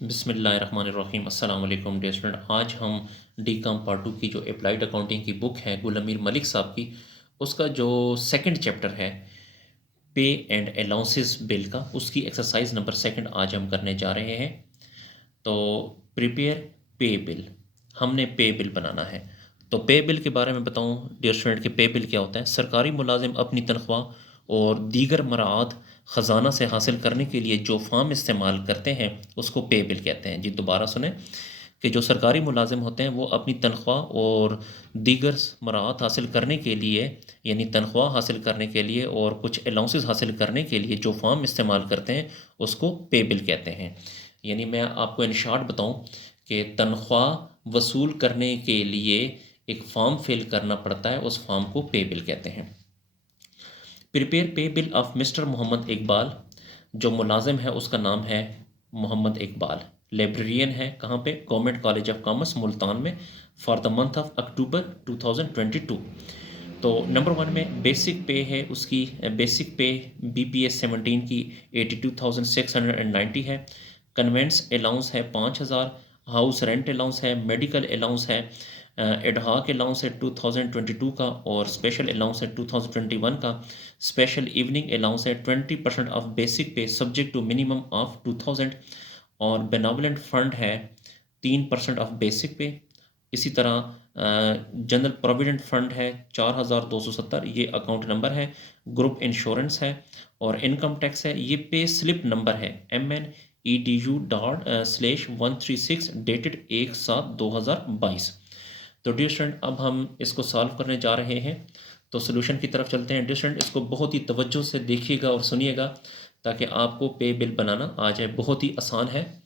बिस्मिल्लाहिर्रहमानिर्रहीम अस्सलाम वालेकुम डियर स्टूडेंट। आज हम डी कॉम पार्ट 2 की जो अप्लाइड अकाउंटिंग की बुक है गुल अमीर मलिक साहब की, उसका जो सेकंड चैप्टर है पे एंड अलाउंसेस बिल का, उसकी एक्सरसाइज नंबर सेकंड आज हम करने जा रहे हैं। तो प्रिपेयर पे बिल, हमने पे बिल बनाना है। तो पे बिल के बारे में बताऊं डियर स्टूडेंट कि पे बिल क्या होता है। सरकारी मुलाजिम अपनी तनख्वाह और दीगर मराआत ख़जाना से हासिल करने के लिए जो फॉर्म इस्तेमाल करते हैं उसको पे बिल कहते हैं। जी दोबारा सुने कि जो सरकारी मुलाजिम होते हैं वो अपनी तनख्वाह और दीगर मराआत हासिल करने के लिए, यानी तनख्वाह हासिल करने के लिए और कुछ अलाउंसेस हासिल करने के लिए जो फॉर्म इस्तेमाल करते हैं उसको पे बिल कहते हैं। यानी मैं आपको इन शॉर्ट बताऊं कि तनख्वाह वसूल करने के लिए एक फॉर्म फिल करना पड़ता है, उस फॉर्म को पे बिल कहते हैं। Prepare pay bill of mister Mohammad Iqbal. जो मुलाजिम है उसका नाम है मोहम्मद इकबाल। लाइब्रेरियन है कहाँ पे? Government college of commerce Multan में, for the month of October 2022। तो नंबर वन में बेसिक पे है उसकी, बेसिक पे BPS 17 की 82,690 है। कन्वेंस अलाउंस है 5,000। हाउस रेंट अलाउंस है, मेडिकल अलाउंस है, एडहाक अलाउंस है 2022 का, और स्पेशल अलाउंस है 2021 का। स्पेशल इवनिंग अलाउंस है 20% ऑफ बेसिक पे सब्जेक्ट टू मिनिमम ऑफ 2000। और बेनोवलेंट फंड है 3% ऑफ बेसिक पे। इसी तरह जनरल प्रोविडेंट फंड है 4,270, ये अकाउंट नंबर है। ग्रुप इंश्योरेंस है और इनकम टैक्स है। ये पे स्लिप नंबर है MNEDU./136 डेटेड 1/7/2022। तो डियर स्टूडेंट अब हम इसको सॉल्व करने जा रहे हैं। तो सोल्यूशन की तरफ चलते हैं। डियर स्टूडेंट इसको बहुत ही तवज्जो से देखिएगा और सुनिएगा ताकि आपको पे बिल बनाना आ जाए। बहुत ही आसान है।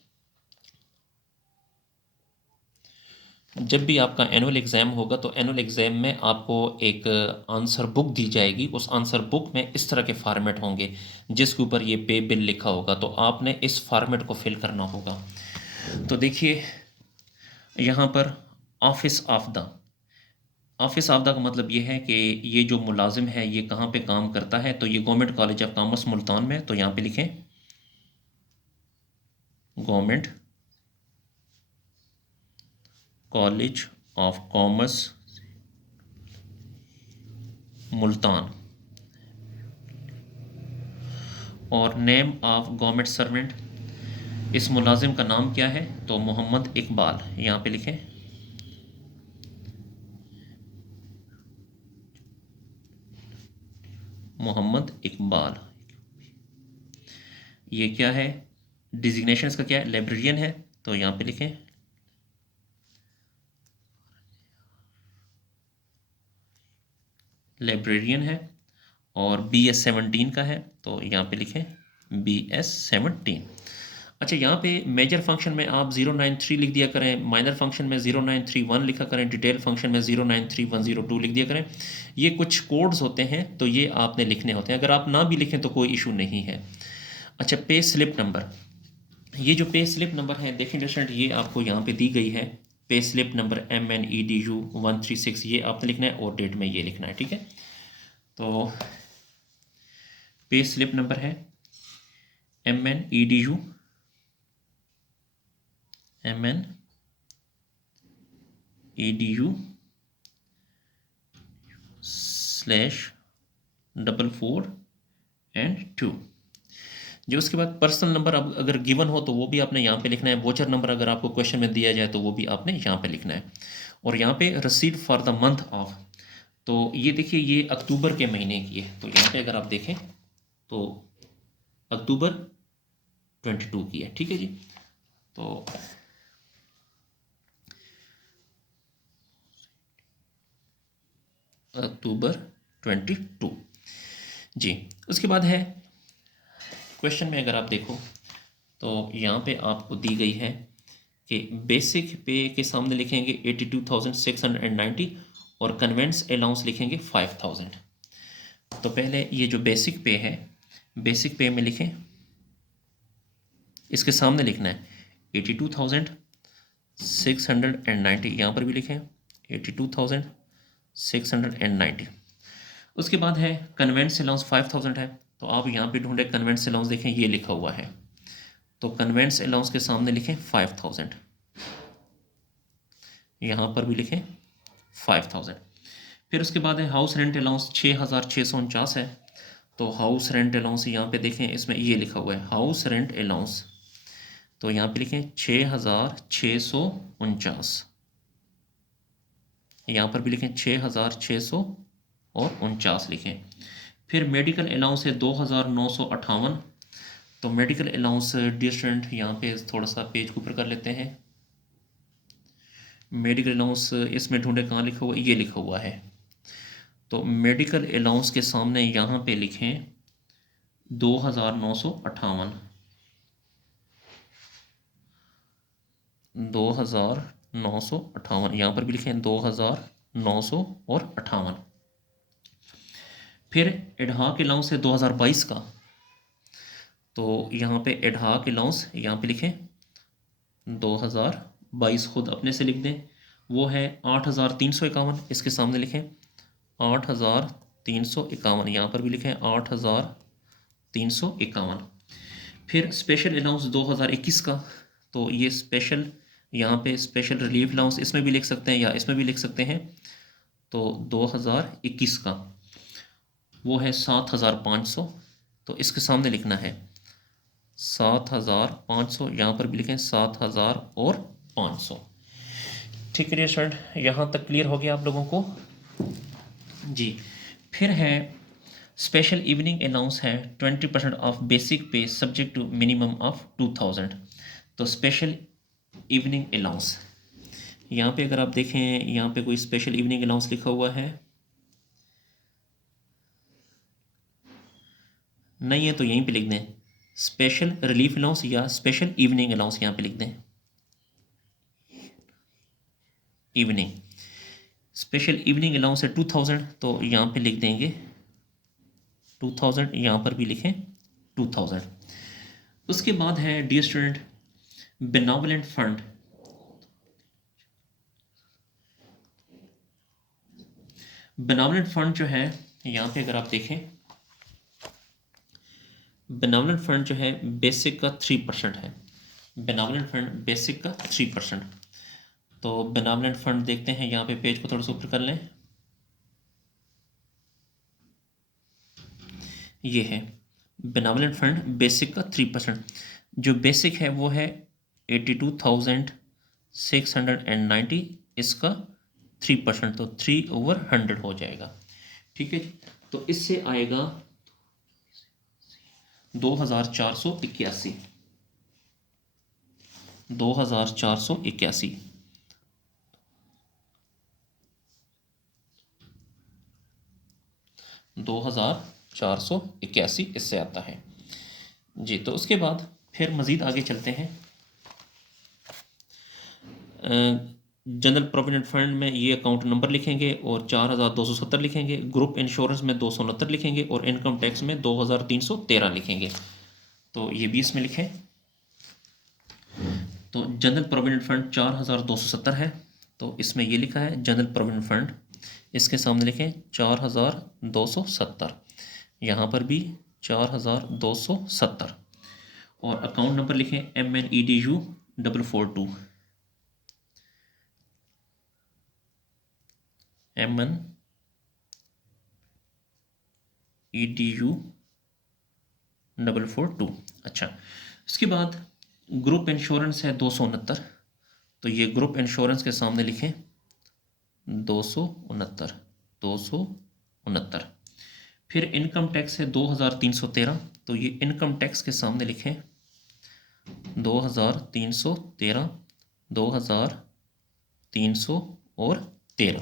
जब भी आपका एनुअल एग्ज़ाम होगा तो एनुअल एग्ज़ाम में आपको एक आंसर बुक दी जाएगी। उस आंसर बुक में इस तरह के फॉर्मेट होंगे जिसके ऊपर ये पे बिल लिखा होगा, तो आपने इस फॉर्मेट को फिल करना होगा। तो देखिए यहाँ पर ऑफिस ऑफ द का मतलब ये है कि ये जो मुलाजिम है ये कहाँ पे काम करता है। तो ये government college of commerce Multan में, तो यहाँ पे लिखें government college of commerce Multan. और नेम ऑफ गवर्नमेंट सर्वेंट, इस मुलाजिम का नाम क्या है? तो मोहम्मद इकबाल, यहाँ पे लिखें मोहम्मद इकबाल। ये क्या है? डिजिग्नेशन इसका क्या है? लाइब्रेरियन है, तो यहाँ पे लिखें लाइब्रेरियन है। और BS 17 का है, तो यहाँ पे लिखें BS 17। अच्छा, यहाँ पे मेजर फंक्शन में आप 093 लिख दिया करें, माइनर फंक्शन में 0931 लिखा करें, डिटेल फंक्शन में 093102 लिख दिया करें। ये कुछ कोड्स होते हैं तो ये आपने लिखने होते हैं। अगर आप ना भी लिखें तो कोई इशू नहीं है। अच्छा, पे स्लिप नंबर, ये जो पे स्लिप नंबर है देखें डिस्टेंट, ये आपको यहाँ पे दी गई है। पे स्लिप नंबर MNEDU 136, ये आपने लिखना है और डेट में ये लिखना है, ठीक है। तो पे स्लिप नंबर है MNEDU /44 and 2। जो उसके बाद पर्सनल नंबर अब अगर गिवन हो तो वो भी आपने यहाँ पे लिखना है। वोचर नंबर अगर आपको क्वेश्चन में दिया जाए तो वो भी आपने यहाँ पे लिखना है। और यहाँ पे रसीद फॉर द मंथ ऑफ, तो ये देखिए ये अक्टूबर के महीने की है, तो यहाँ पे अगर आप देखें तो अक्टूबर 22 की है, ठीक है जी। तो अक्टूबर 22 जी। उसके बाद है क्वेश्चन में अगर आप देखो तो यहाँ पे आपको दी गई है कि बेसिक पे के सामने लिखेंगे 82,690 और कन्वेंस अलाउंस लिखेंगे 5,000। तो पहले ये जो बेसिक पे है, बेसिक पे में लिखें, इसके सामने लिखना है 82,690, यहाँ पर भी लिखें 82,690। उसके बाद है कन्वेंस अलाउंस 5,000 है, तो आप यहाँ पे ढूंढे कन्वेंस अलाउंस, देखें ये लिखा हुआ है तो कन्वेंस अलाउंस के सामने लिखें 5000, यहाँ पर भी लिखें 5000। फिर उसके बाद है हाउस रेंट अलाउंस 6649 है। तो हाउस रेंट अलाउंस यहाँ पे देखें, इसमें ये लिखा हुआ है हाउस रेंट अलाउंस, तो यहाँ पे लिखें 6649, यहाँ पर भी लिखें 6649 लिखें। फिर मेडिकल अलाउंस है 2958। तो मेडिकल अलाउंस डियर स्टूडेंट, यहाँ पे थोड़ा सा पेज के ऊपर कर लेते हैं। मेडिकल अलाउंस इसमें ढूंढे कहाँ लिखा हुआ है, ये लिखा हुआ है। तो मेडिकल अलाउंस के सामने यहाँ पे लिखें 2958, 2958, यहाँ पर भी लिखें 2958। फिर एडहाक अलाउंस है 2022 का। तो यहाँ पे एडहाक अलाउंस यहाँ पे लिखें 2022, खुद अपने से लिख दें, वो है 8351। इसके सामने लिखें 8351, यहाँ पर भी लिखें 8351। फिर स्पेशल अलाउंस 2021 का। तो ये स्पेशल, यहाँ पे स्पेशल रिलीफ अलाउंस इसमें भी लिख सकते हैं या इसमें भी लिख सकते हैं। तो 2021 का वो है 7500। तो इसके सामने लिखना है 7500, यहाँ पर भी लिखें 7500। ठीक है स्टूडेंट, यहाँ तक क्लियर हो गया आप लोगों को जी। फिर है स्पेशल इवनिंग अलाउंस है 20% ऑफ बेसिक पे सब्जेक्ट टू मिनिमम ऑफ 2000। तो स्पेशल इवनिंग अलाउंस, यहाँ पे अगर आप देखें, यहाँ पे कोई स्पेशल इवनिंग अलाउंस लिखा हुआ है नहीं है, तो यहीं पे लिख दें स्पेशल रिलीफ अलाउंस या स्पेशल इवनिंग अलाउंस, यहाँ पे लिख दें इवनिंग। स्पेशल इवनिंग अलाउंस है 2000, तो यहाँ पे लिख देंगे 2000, यहाँ पर भी लिखें 2000। उसके बाद है dear student benevolent fund. Benevolent fund जो है, यहाँ पे अगर आप देखें, बेनोवलेंट फंड जो है बेसिक का 3% है। बेनोवलेंट फंड बेसिक का 3%। तो बेनोवलेंट फंड देखते हैं, यहाँ पे पेज को थोड़ा सा ऊपर कर लें, ये है बेनोवलेंट फंड बेसिक का 3%। जो बेसिक है वो है 82,690, इसका 3%, तो 3/100 हो जाएगा। ठीक है, तो इससे आएगा 2481, 2481, 2481 इससे आता है जी। तो उसके बाद फिर मज़ीद आगे चलते हैं। जनरल प्रोविडेंट फंड में ये अकाउंट नंबर लिखेंगे और 4270 लिखेंगे। ग्रुप इंश्योरेंस में 269 लिखेंगे और इनकम टैक्स में 2313 लिखेंगे। तो ये भी इसमें लिखें। तो जनरल प्रोविडेंट फंड 4270 है, तो इसमें ये लिखा है जनरल प्रोविडेंट फंड, इसके सामने लिखें 4270, यहाँ पर भी 4270 और अकाउंट नंबर लिखें MNEDU 442, MNEDU 442। अच्छा, उसके बाद ग्रुप इंश्योरेंस है 269, तो ये ग्रुप इंश्योरेंस के सामने लिखें 269। फिर इनकम टैक्स है 2313, तो ये इनकम टैक्स के सामने लिखें 2313, 2313।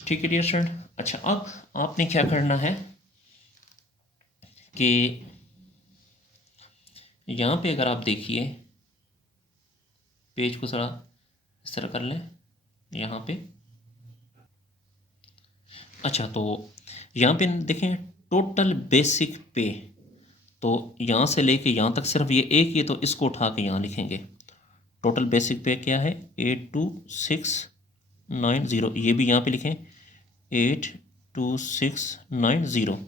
ठीक है डियर स्टूडेंट। अच्छा, अब आपने क्या करना है कि यहाँ पे अगर आप देखिए, पेज को थोड़ा इस तरह कर लें यहाँ पे। अच्छा, तो यहाँ पे देखें टोटल बेसिक पे, तो यहाँ से लेके यहाँ तक सिर्फ ये एक ही, तो इसको उठा के यहाँ लिखेंगे। टोटल बेसिक पे क्या है 82690, ये भी यहाँ पे लिखें 82690।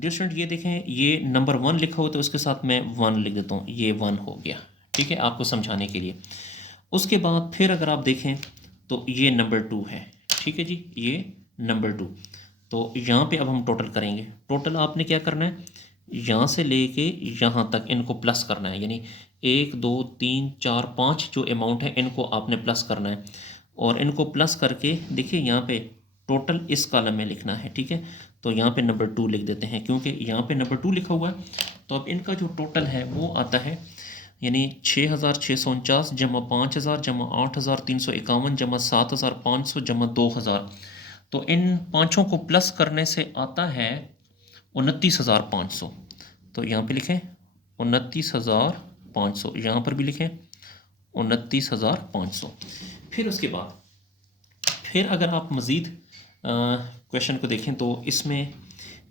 डियर स्टूडेंट ये देखें, ये नंबर 1 लिखा हुआ तो उसके साथ मैं 1 लिख देता हूँ, ये 1 हो गया, ठीक है, आपको समझाने के लिए। उसके बाद फिर अगर आप देखें तो ये नंबर 2 है, ठीक है जी, ये नंबर 2। तो यहाँ पे अब हम टोटल करेंगे। टोटल आपने क्या करना है, यहाँ से लेके यहाँ तक इनको प्लस करना है, यानी 1 2 3 4 5 जो अमाउंट है इनको आपने प्लस करना है। और इनको प्लस करके देखिए यहाँ पे टोटल इस कॉलम में लिखना है, ठीक है। तो यहाँ पे नंबर 2 लिख देते हैं, क्योंकि यहाँ पे नंबर 2 लिखा हुआ है। तो अब इनका जो टोटल है वो आता है, यानी 6,649 जमा 5,000 जमा 8,351 जमा 7,500 जमा 2,000। तो इन पाँचों को प्लस करने से आता है 29,500। तो यहाँ पे लिखें 29,500, यहाँ पर भी लिखें 29,500। फिर उसके बाद फिर अगर आप मज़ीद क्वेश्चन को देखें तो इसमें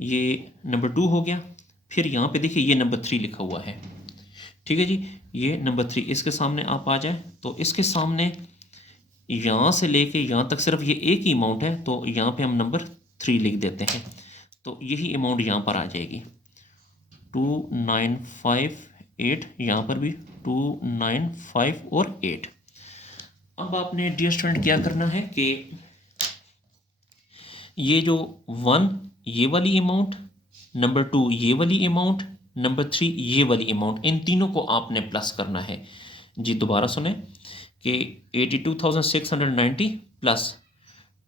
ये नंबर 2 हो गया। फिर यहाँ पे देखिए ये नंबर 3 लिखा हुआ है, ठीक है जी, ये नंबर 3 इसके सामने आप आ जाए तो इसके सामने यहाँ से लेके यहाँ तक सिर्फ ये एक ही अमाउंट है, तो यहाँ पे हम नंबर 3 लिख देते हैं। तो यही अमाउंट यहाँ पर आ जाएगी 2958, यहाँ पर भी 295 और 8। अब आपने डियर स्टूडेंट क्या करना है कि ये जो 1 ये वाली अमाउंट, नंबर 2 ये वाली अमाउंट, नंबर 3 ये वाली अमाउंट, इन तीनों को आपने प्लस करना है जी। दोबारा सुने कि 82,690 प्लस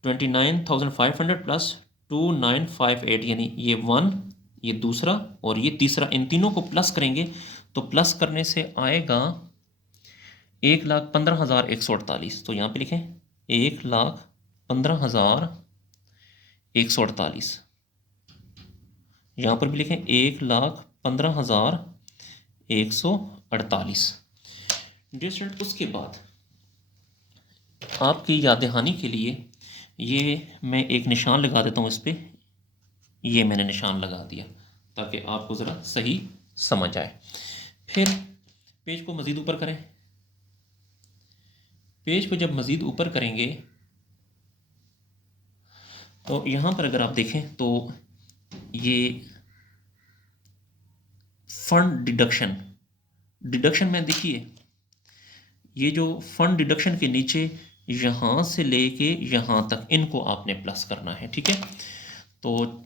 29,500 प्लस 2,958, यानी ये 1 ये दूसरा और ये तीसरा, इन तीनों को प्लस करेंगे तो प्लस करने से आएगा 1,15,148। तो यहाँ पे लिखें 1,15,148। यहाँ पर भी लिखें 1,15,148। डियर स्टूडेंट उसके बाद आपकी याद दहानी के लिए ये मैं एक निशान लगा देता हूँ इस पर। ये मैंने निशान लगा दिया ताकि आपको ज़रा सही समझ आए। फिर पेज को मज़ीद ऊपर करें। पेज को जब मज़ीद ऊपर करेंगे तो यहाँ पर अगर आप देखें तो ये फंड डिडक्शन में देखिए, ये जो फंड डिडक्शन के नीचे यहाँ से लेके यहाँ तक इनको आपने प्लस करना है, ठीक है। तो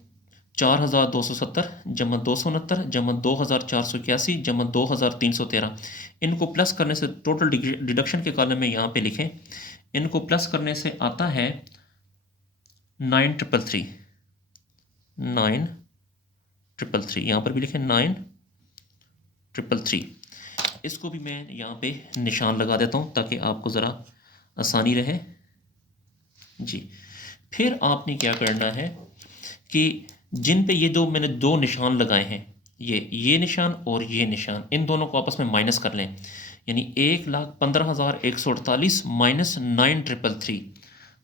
4,270 जमा 269 जमा 2,481 जमा 2,313, इनको प्लस करने से टोटल डिडक्शन के कॉलम में यहाँ पे लिखें, इनको प्लस करने से आता है 9,333। 9,333, यहाँ पर भी लिखें 9,333। इसको भी मैं यहाँ पे निशान लगा देता हूँ ताकि आपको ज़रा आसानी रहे जी। फिर आपने क्या करना है कि जिन पे ये दो मैंने दो निशान लगाए हैं, ये निशान और ये निशान, इन दोनों को आपस में माइनस कर लें, यानी 1,15,148 माइनस 9,333।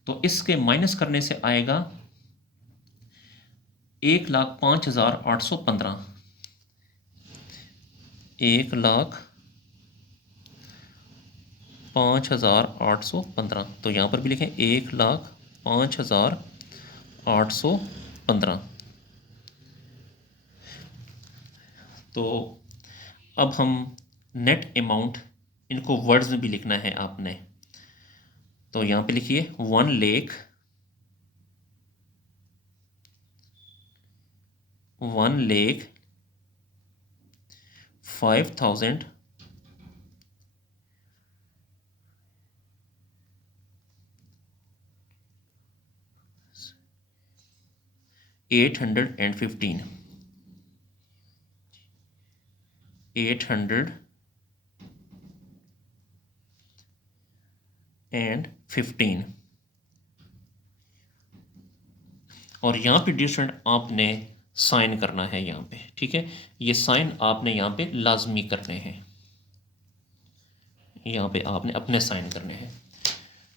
तो इसके माइनस करने से आएगा 1,05,815। 1,05,815। तो यहाँ पर भी लिखें 1,05,815। तो अब हम नेट अमाउंट, इनको वर्ड्स में भी लिखना है आपने। तो यहाँ पे लिखिए 1,05,000 815 815। और यहाँ पे डियर स्टूडेंट आपने साइन करना है यहाँ पे, ठीक है। ये साइन आपने यहाँ पे लाजमी करने हैं, यहाँ पे आपने अपने साइन करने हैं।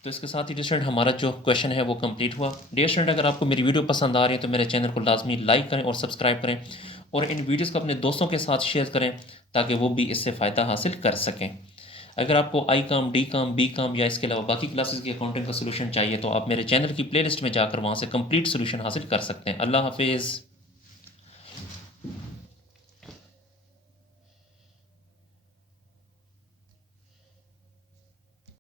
तो इसके साथ ही डियर स्टूडेंट हमारा जो क्वेश्चन है वो कंप्लीट हुआ। डियर स्टूडेंट अगर आपको मेरी वीडियो पसंद आ रही है तो मेरे चैनल को लाजमी लाइक करें और सब्सक्राइब करें, और इन वीडियोस को अपने दोस्तों के साथ शेयर करें ताकि वो भी इससे फ़ायदा हासिल कर सकें। अगर आपको आई काम, डी काम, बी काम या इसके अलावा बाकी क्लासेस की अकाउंटिंग का सोल्यूशन चाहिए तो आप मेरे चैनल की प्लेलिस्ट में जाकर वहाँ से कंप्लीट सोल्यूशन हासिल कर सकते हैं। अल्लाह हाफिज़।